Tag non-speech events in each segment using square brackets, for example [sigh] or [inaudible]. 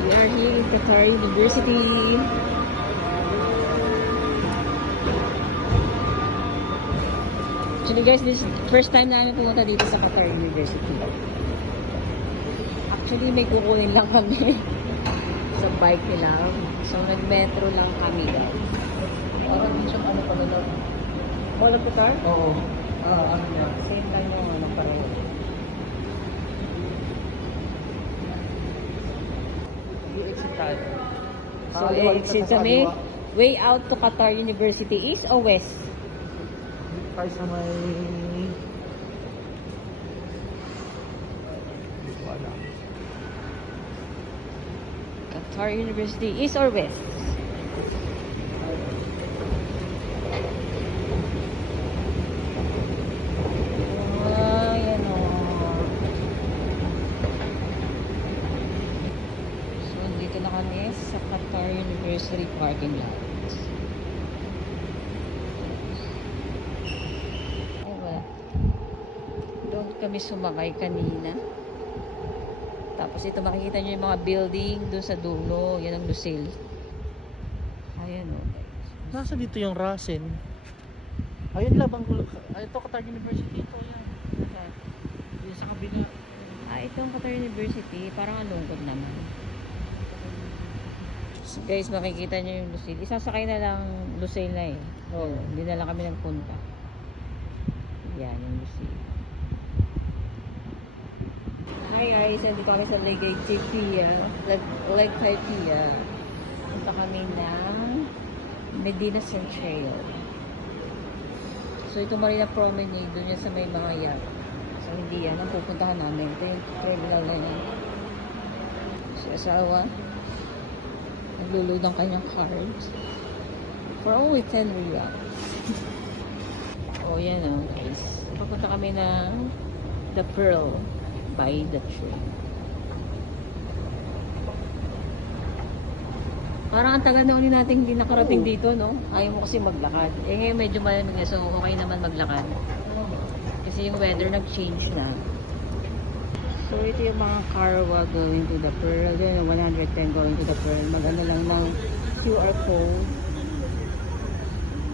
We are here in Qatar University. Actually guys, this first time namin pumunta dito sa Qatar University. Actually, may kukunin lang kami [laughs] sa bike nila. So, nag-metro lang kami daw. Parang di siya ano pa nila. Mall of Qatar? Oo. Ah, ano niya. Same time mo, ano pareho. Tayo. So, kaliwa exit sa kami. kaliwa. Way out to Qatar University, east or west? Dito tayo sa may... Wala. Qatar University, east or west? Ah, yan o. So, kami sa Qatar University parking lot. Ay, wala. Doon kami sumakay kanina. Tapos ito makikita nyo yung mga building doon sa dulo. Yan ang Lucille. Ayan o. Nasa dito yung Rasen. Ayun labang gulo. Ay, ito Qatar University ito yan. Yung sa kabila. Ah, ito ang Qatar University. Parang ang lungkot naman. Guys, makikita nyo yung Lucille. Isasakay na lang Lucille na eh. Oo. Hindi na lang kami nagpunta. Yan, yung Lucille. Hi guys, nandito kami sa Lake Pia. Lake, Lake Pia. Punta kami ng Medina Central. So ito Marina Promenade, doon yan sa may mga yacht. So hindi yan ang pupuntahan namin. Ito yung terminal na yan. Si asawa, naglulod ng kanyang cards. For only 10 riyal. [laughs] oh, yan o, guys. Papunta kami ng The Pearl by the train. Parang ang tagal na uli natin hindi nakarating dito, no? Ayaw mo kasi maglakad. Eh, medyo malamig na, so okay naman maglakad. Kasi yung weather nag-change na. So, ito yung mga carwa going to the Pearl. Yung 110 going to the Pearl. Mag-ano lang ng QR code.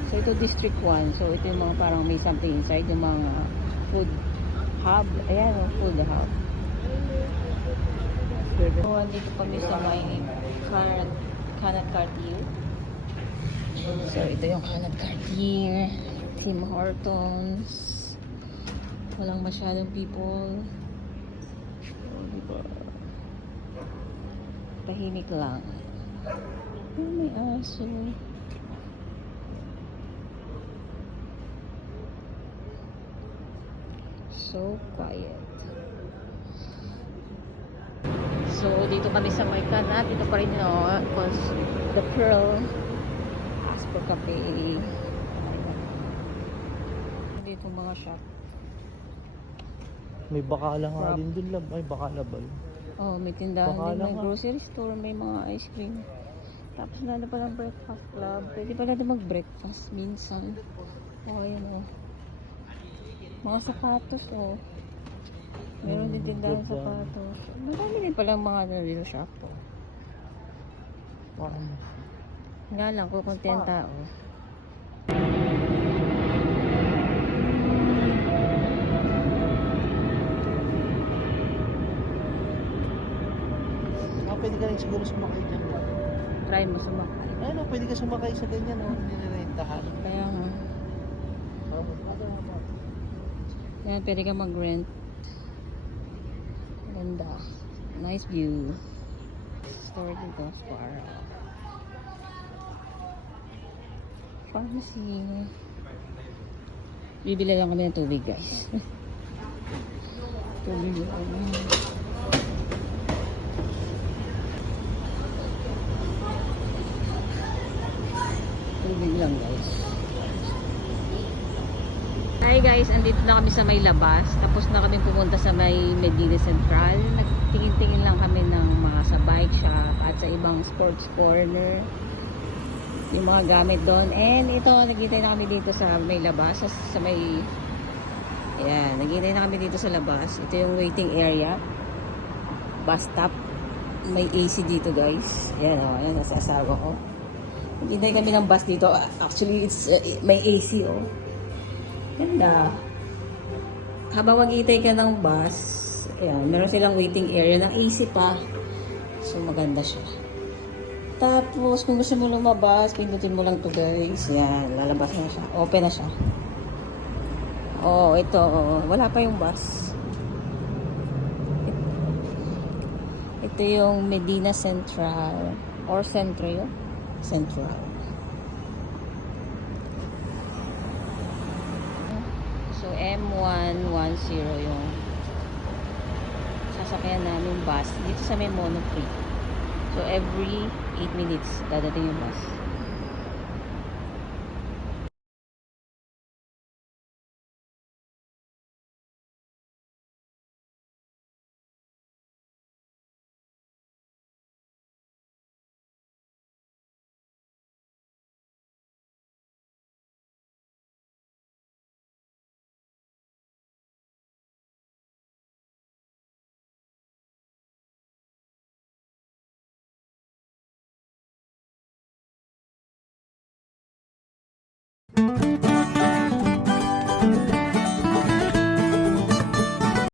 So, ito District 1. So, ito yung mga parang may something inside. Yung mga food hub. Ayan, oh, food hub. So, andito kami sa may Canat, Canat Cartier. So, ito yung Canat Cartier. Tim Hortons. Walang masyadong people. Diba? Tahimik lang. Oh, may aso. So quiet. So, dito kami sa may kanat. Ito pa rin yun, oh, was the Pearl. Ask for cafe. Dito mga shop. May bakala nga Crap. din dun lab. Ay, bakala ba yun? Oh, may tindahan Baka din, lang may ah. grocery store, may mga ice cream. Tapos na pa ng breakfast club. Pwede pa natin mag-breakfast minsan. Oh, ayun oh. Mga sapatos oh. Meron din Hmm, tindahan one. sapatos. Marami din palang mga ano, dito shop oh. Parang Nga lang, kukunti ang tao. Ah, pwede ka rin siguro sumakay dyan. no? Try mo sumakay. Ano, pwede ka sumakay sa ganyan, no? Nilirentahan. Kaya nga. Yan, pwede ka mag-rent. Ganda. Nice view. Store dito, Spara. Pharmacy. Bibili lang kami ng tubig, guys. [laughs] tubig. Tubig lang, guys. Hi guys, andito na kami sa may labas. Tapos na kami pumunta sa may Medina Central. Nagtingin-tingin lang kami ng mga sa bike shop at sa ibang sports corner. Yung mga gamit doon. And ito, naghintay na kami dito sa may labas. Sa, sa may... Ayan, naghintay na kami dito sa labas. Ito yung waiting area. Bus stop. may AC dito guys. Yan o, oh, yan nasa asawa ko. Hintay kami ng bus dito. Actually, it's, uh, may AC oh. Ganda. Habang maghihintay ka ng bus, ayan, meron silang waiting area ng AC pa. So, maganda siya. Tapos, kung gusto mo lumabas, pindutin mo lang to guys. Yan, lalabas na siya. Open na siya. Oh, ito. oh. Wala pa yung bus. Ito yung Medina Central. Or Centro yun? Central. So, M110 yung sasakyan namin bus dito sa may Monoprix. So, every 8 minutes dadating yung bus.